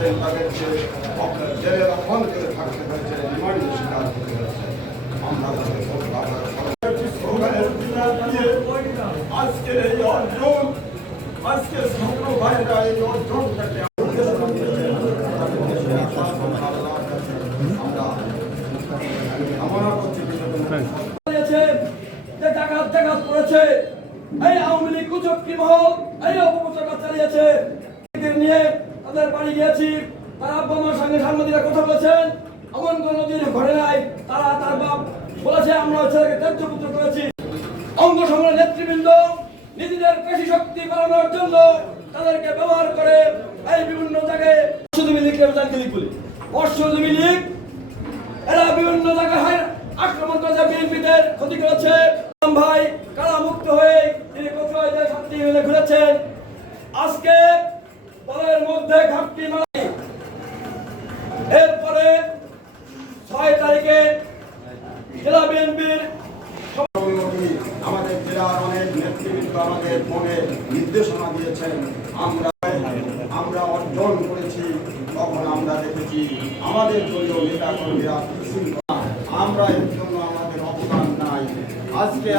করেছেন, তাদেরকে জেলে বন্ধ করে থাকতে হয়েছে, রিমান্ডে শিকার হতে হয়েছে। আমরা আজকের এই অর্জন, আজকে ছাত্র ভাইরা এই অর্জনটাকে এই আওয়ামী লীগ কুচক্রী মহল এই অপপ্রচার চালিয়েছে নিয়ে তাদের বাড়ি গিয়েছি। তারা আব্বা আমার সঙ্গে সাংবাদিকরা কথা বলেছেন, এমন কোন দিন ঘটে নাই। তারা তার বাপ বলেছে আমরা ছেলেকে ত্যায্যপুত্র করেছি। অঙ্গ সংগ্রহ নেতৃবৃন্দ নিজেদের পেশি শক্তি বাড়ানোর জন্য তাদেরকে ব্যবহার করে এই বিভিন্ন জায়গায় অশ্বজমি লীগ এরা বিভিন্ন জায়গায় আক্রমণ করেছে, বিএনপিদের ক্ষতি করেছে। ভাই কারামুক্ত হয়ে তিনি কোথায় শান্তি মিলে ঘুরেছেন। আজকে দলের মধ্যে ঘাটতি নাই। এরপরে 6 তারিখে জেলা বিএনপির আমাদের জেলার অনেক নেতৃবৃন্দ আমাদের মনে নির্দেশনা দিয়েছেন। আমরা অর্জন করেছি, তখন আমরা দেখেছি আমাদের দলীয় নেতা কর্মীরা আমরা এর জন্য আমাদের অবদান নাই। আজকে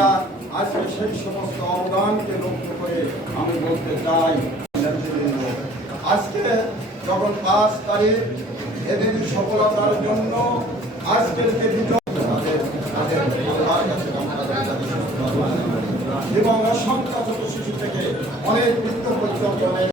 সেই সমস্ত অবদানকে লক্ষ্য করে আমি বলতে চাই, আজকে যখন 5 তারিখ এদের সফলতার জন্য আজকের যে বিজয় এবং অসংখ্য ছোট শিশু থেকে অনেক বৃদ্ধ পর্যন্ত অনেক